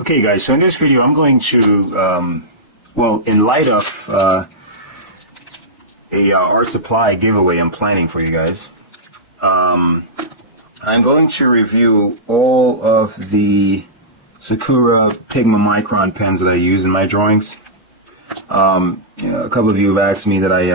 Okay guys, so in this video I'm going to, well, in light of a art supply giveaway I'm planning for you guys, I'm going to review all of the Sakura Pigma Micron pens that I use in my drawings. A couple of you have asked me that I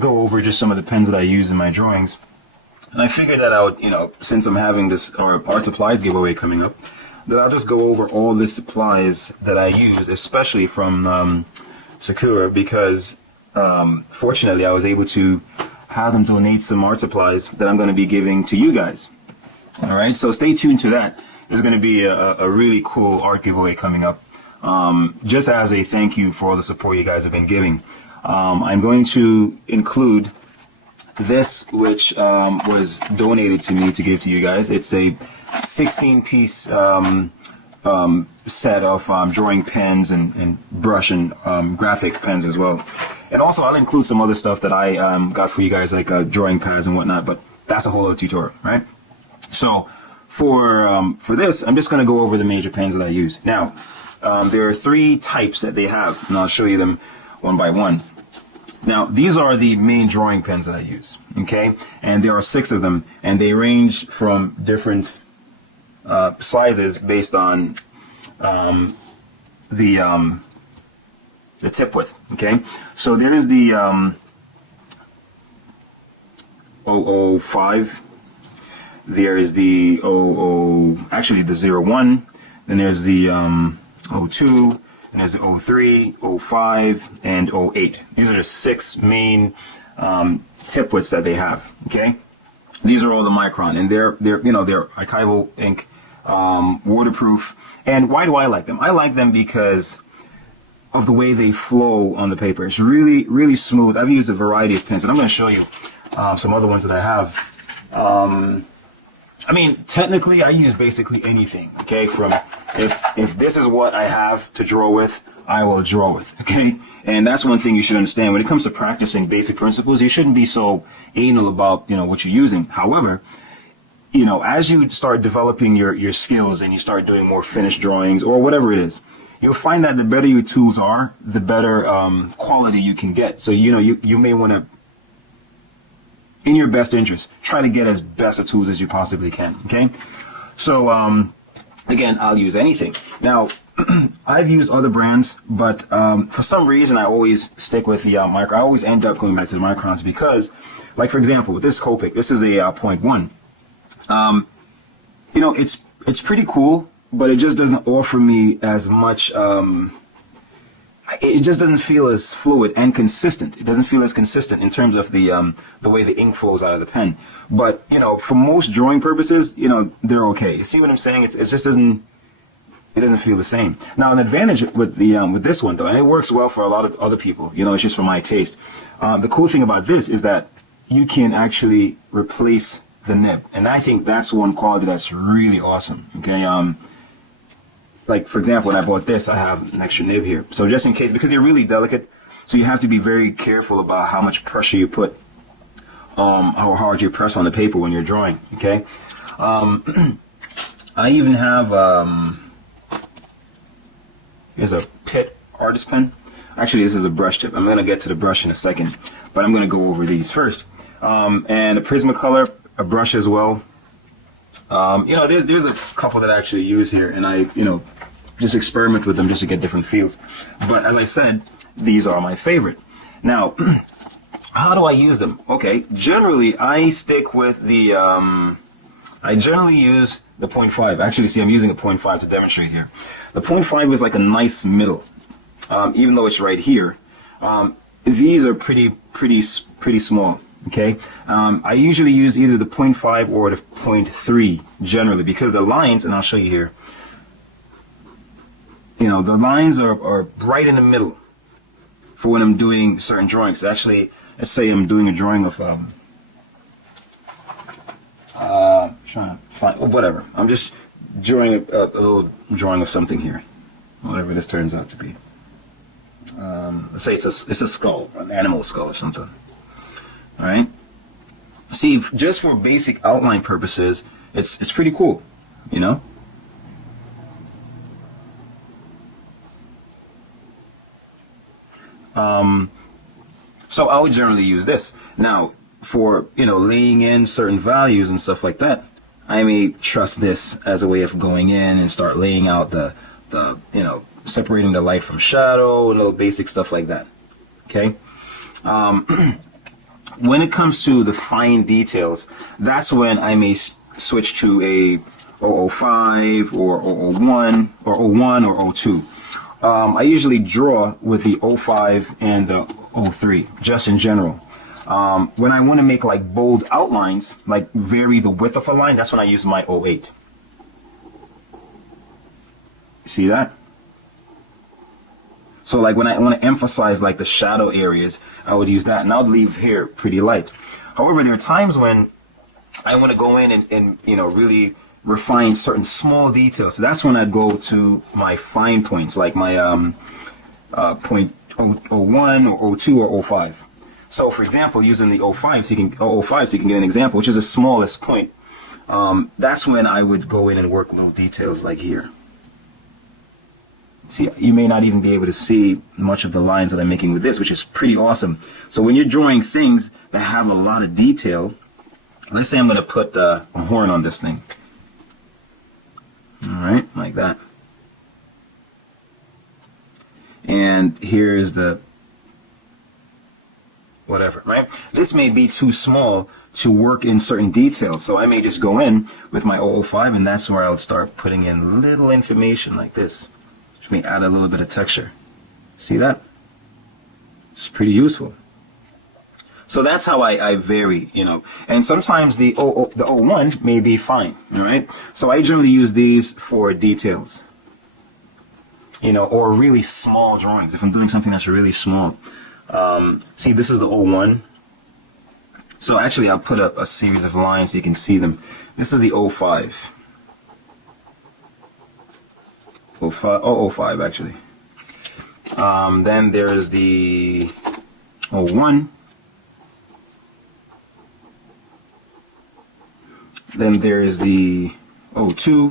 go over just some of the pens that I use in my drawings, and I figured that I would, since I'm having this art supplies giveaway coming up, that I'll just go over all the supplies that I use, especially from Sakura, because fortunately I was able to have them donate some art supplies that I'm going to be giving to you guys. Alright, so stay tuned to that. There's going to be a really cool art giveaway coming up, just as a thank you for all the support you guys have been giving. I'm going to include this, which was donated to me to give to you guys. It's a 16-piece set of drawing pens and brush and graphic pens as well. And also I'll include some other stuff that I got for you guys, like drawing pads and whatnot, but that's a whole other tutorial, right? So for this, I'm just going to go over the major pens that I use. Now, there are three types that they have, and I'll show you them one by one. Now, these are the main drawing pens that I use, okay? And there are 6 of them, and they range from different sizes based on the tip width, okay? So there is the 005, there is the 01, then there's the 02, and there's the 03, 05, and 08. These are the 6 main tip widths that they have. Okay, these are all the Micron, and they're archival ink, waterproof. And why do I like them? I like them because of the way they flow on the paper. It's really smooth. I've used a variety of pens, and I'm going to show you some other ones that I have. I mean, technically, I use basically anything, okay? From if this is what I have to draw with, I will draw with, okay? And that's one thing you should understand. When it comes to practicing basic principles, you shouldn't be so anal about, what you're using. However, as you start developing your skills and you start doing more finished drawings or whatever it is, you'll find that the better your tools are, the better quality you can get. So, you may want to, in your best interest, try to get as best of tools as you possibly can, okay? So, again, I'll use anything. Now, I've used other brands, but for some reason I always stick with the Micron. I always end up going back to the Microns because, like for example, with this Copic, this is a 0.1. It's pretty cool, but it just doesn't offer me as much, it just doesn't feel as fluid and consistent. It doesn't feel as consistent in terms of the way the ink flows out of the pen. But for most drawing purposes, they're okay. You see what I'm saying? It just doesn't feel the same. Now, an advantage with the with this one though, and it works well for a lot of other people. It's just for my taste. The cool thing about this is that you can actually replace the nib, and I think that's one quality that's really awesome. Okay. Like, for example, when I bought this, I have an extra nib here. So just in case, because they're really delicate, so you have to be very careful about how much pressure you put, how hard you press on the paper when you're drawing, okay? I even have, here's a Pitt artist pen. Actually, this is a brush tip. I'm going to get to the brush in a second, but I'm going to go over these first. And a Prismacolor, a brush as well. There's a couple that I actually use here, and I, just experiment with them just to get different feels. But as I said, these are my favorite. Now, how do I use them? Okay, generally I stick with the, I generally use the 0.5. Actually, see, I'm using a 0.5 to demonstrate here. The 0.5 is like a nice middle, even though it's right here. These are pretty small. Okay, I usually use either the 0.5 or the 0.3 generally, because the lines, and I'll show you here, the lines are right in the middle for when I'm doing certain drawings. Actually, let's say I'm doing a drawing of, trying to find, whatever. I'm just drawing a little drawing of something here, whatever this turns out to be. Let's say it's a skull, an animal skull or something. All right. See, just for basic outline purposes, it's pretty cool, So I would generally use this. Now, for, laying in certain values and stuff like that, I may trust this as a way of going in and start laying out the separating the light from shadow and little basic stuff like that. Okay. When it comes to the fine details, that's when I may switch to a 005 or 001 or 01 or 02. I usually draw with the 05 and the 03, just in general. When I want to make like bold outlines, like vary the width of a line, that's when I use my 08. See that? So like when I want to emphasize like the shadow areas, I would use that, and I would leave here pretty light. However, there are times when I want to go in and really refine certain small details. So that's when I'd go to my fine points, like my point 01 or 02 or 05. So for example, using the 05 so you can get an example, which is the smallest point. That's when I would go in and work little details like here. See, you may not even be able to see much of the lines that I'm making with this, which is pretty awesome. So when you're drawing things that have a lot of detail, let's say I'm going to put a horn on this thing. All right, like that. And here's the whatever, right? This may be too small to work in certain details, so I may just go in with my 005, and that's where I'll start putting in little information like this, which may add a little bit of texture. See that? It's pretty useful. So that's how I vary, and sometimes the 01 may be fine, all right? So I generally use these for details, or really small drawings. If I'm doing something that's really small. See, this is the 01. So actually, I'll put up a series of lines so you can see them. This is the 05. 05 actually. Then there's the 01. Then there's the 02.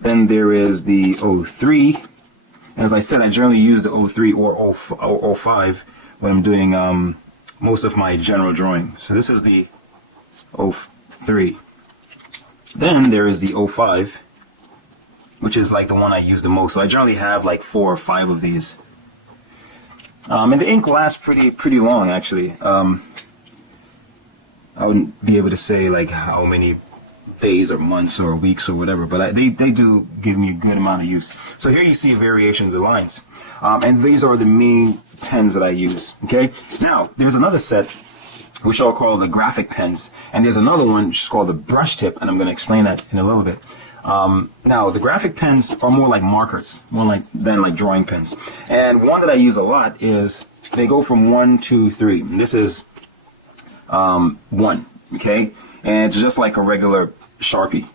Then there is the 03. As I said, I generally use the 03 or 05 when I'm doing most of my general drawing. So this is the 03. Then there is the 05, which is like the one I use the most. So I generally have like 4 or 5 of these. And the ink lasts pretty long, actually. I wouldn't be able to say like how many days or months or weeks or whatever, but they do give me a good amount of use. So here you see a variation of the lines. And these are the main pens that I use. Okay. Now, there's another set, which I'll call the graphic pens. And there's another one, which is called the brush tip, and I'm going to explain that in a little bit. Now, the graphic pens are more like markers, than like drawing pens. And one that I use a lot is, they go from 1, 2, 3. And this is 1, okay? And it's just like a regular Sharpie,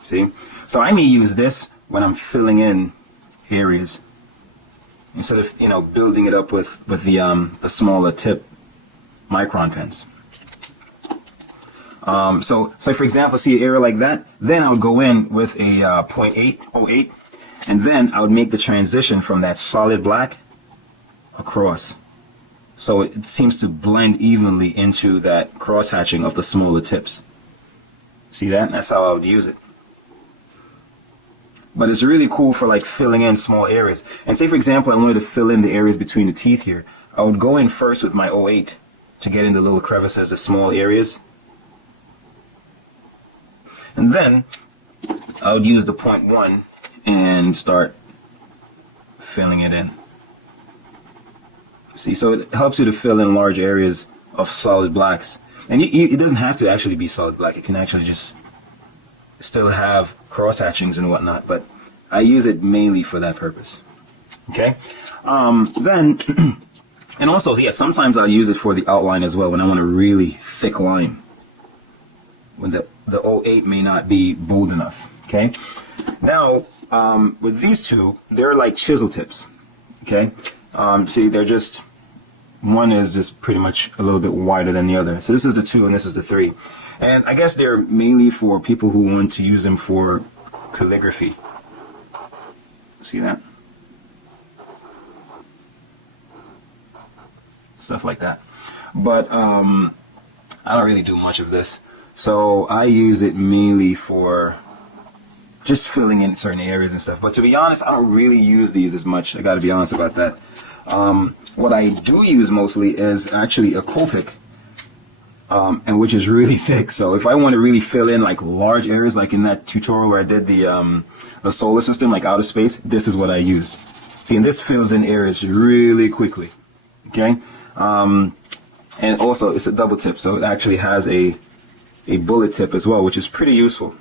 see? So I may use this when I'm filling in areas, instead of, building it up with the smaller tip micron pens. So for example, see an area like that, then I would go in with a 0.808, and then I would make the transition from that solid black across. So it seems to blend evenly into that cross hatching of the smaller tips. See that? That's how I would use it. But it's really cool for like filling in small areas. And say for example, I wanted to fill in the areas between the teeth here. I would go in first with my 08 to get in the little crevices, the small areas. And then I would use the 0.1 and start filling it in. See, so it helps you to fill in large areas of solid blacks. And it doesn't have to actually be solid black. It can actually just still have cross hatchings and whatnot, but I use it mainly for that purpose. Okay? Then, and also, yeah, sometimes I'll use it for the outline as well when I want a really thick line, when the 08 may not be bold enough. Okay? Now, with these two, they're like chisel tips. Okay? See, they're just, one is just pretty much a little bit wider than the other. So this is the 2 and this is the 3. And I guess they're mainly for people who want to use them for calligraphy. See that? Stuff like that. But I don't really do much of this. So I use it mainly for just filling in certain areas and stuff. But to be honest, I don't really use these as much. I got to be honest about that. What I do use mostly is actually a Copic, and which is really thick. So if I want to really fill in like large areas, like in that tutorial where I did the solar system, like outer space, this is what I use. See, and this fills in areas really quickly. Okay, and also it's a double tip, so it actually has a bullet tip as well, which is pretty useful.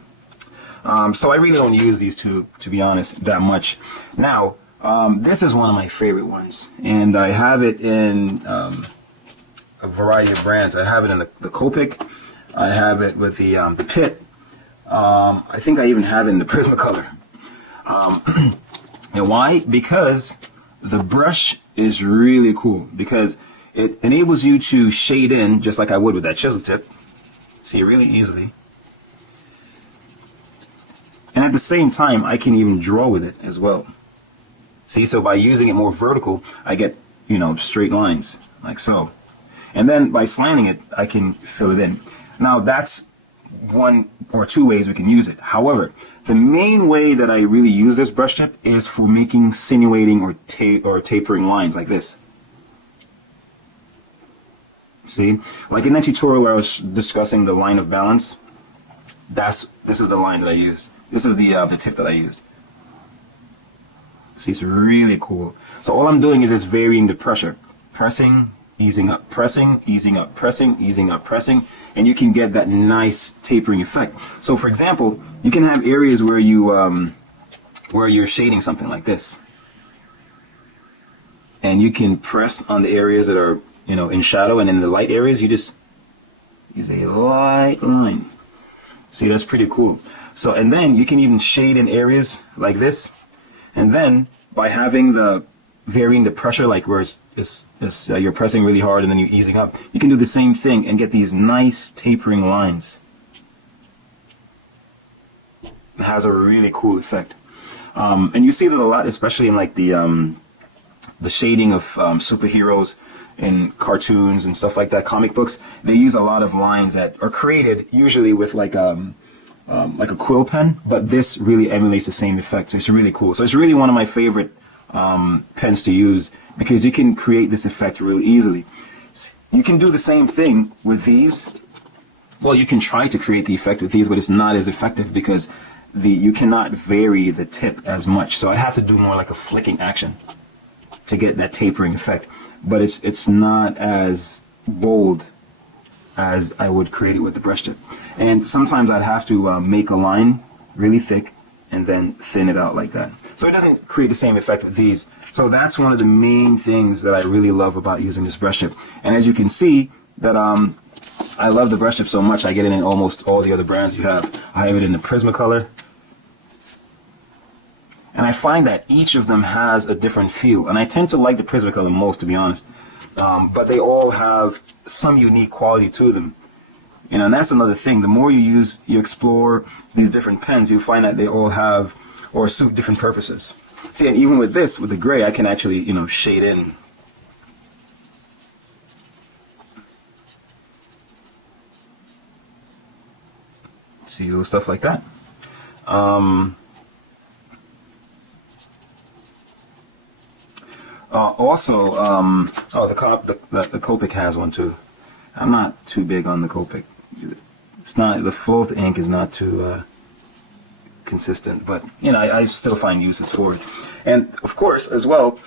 So I really don't use these two, to be honest, that much. Now, this is one of my favorite ones, and I have it in a variety of brands. I have it in the Copic. I have it with the Pitt. I think I even have it in the Prismacolor. And why? Because the brush is really cool, because it enables you to shade in just like I would with that chisel tip. See, really easily. And at the same time, I can even draw with it as well. See, so by using it more vertical, I get, you know, straight lines, like so. And then by slanting it, I can fill it in. Now, that's one or two ways we can use it. However, the main way that I really use this brush tip is for making sinuating or tapering lines like this. See, like in that tutorial where I was discussing the line of balance, this is the line that I used. This is the tip that I used. See, it's really cool. So all I'm doing is just varying the pressure. Pressing, easing up, pressing, easing up, pressing, easing up, pressing, and you can get that nice tapering effect. So for example, you can have areas where you're shading something like this. And you can press on the areas that are, you know, in shadow, and in the light areas you just use a light line. See, that's pretty cool. So, and then you can even shade in areas like this, and then by having varying the pressure, like where you're pressing really hard and then you're easing up, you can do the same thing and get these nice tapering lines. It has a really cool effect, and you see that a lot, especially in like the shading of superheroes in cartoons and stuff like that, comic books. They use a lot of lines that are created usually with like a quill pen, but this really emulates the same effect. So it's really cool. So it's really one of my favorite pens to use, because you can create this effect really easily. You can do the same thing with these. Well, you can try to create the effect with these, but it's not as effective because you cannot vary the tip as much. So I have to do more like a flicking action to get that tapering effect. But it's not as bold as I would create it with the brush tip. And sometimes I'd have to make a line really thick and then thin it out like that. So it doesn't create the same effect with these. So that's one of the main things that I really love about using this brush tip. And as you can see, that I love the brush tip so much, I get it in almost all the other brands you have. I have it in the Prismacolor. And I find that each of them has a different feel. And I tend to like the Prismacolor most, to be honest. But they all have some unique quality to them. You know, and that's another thing. The more you explore these different pens, you find that they all have or suit different purposes. See, and even with this, with the gray, I can actually, you know, shade in. See, little stuff like that. The Copic has one too. I'm not too big on the Copic. It's not, the flow of the ink is not too consistent, but you know, I still find uses for it. And of course, as well,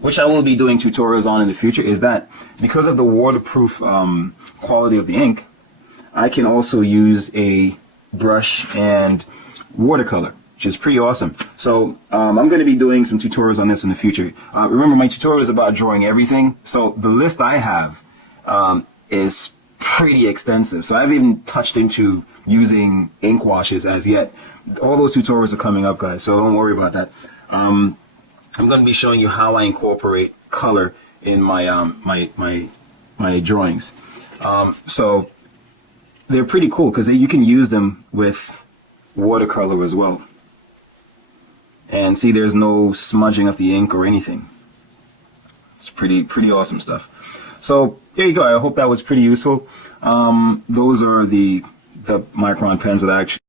which I will be doing tutorials on in the future, is that because of the waterproof quality of the ink, I can also use a brush and watercolor, which is pretty awesome. So I'm going to be doing some tutorials on this in the future. Remember, my tutorial is about drawing everything, so the list I have is pretty extensive. So I haven't even touched into using ink washes as yet. All those tutorials are coming up, guys, so don't worry about that. I'm going to be showing you how I incorporate color in my my drawings. So they're pretty cool because you can use them with watercolor as well. And see, there's no smudging of the ink or anything. It's pretty awesome stuff. So there you go. I hope that was pretty useful. Those are the Micron pens that I actually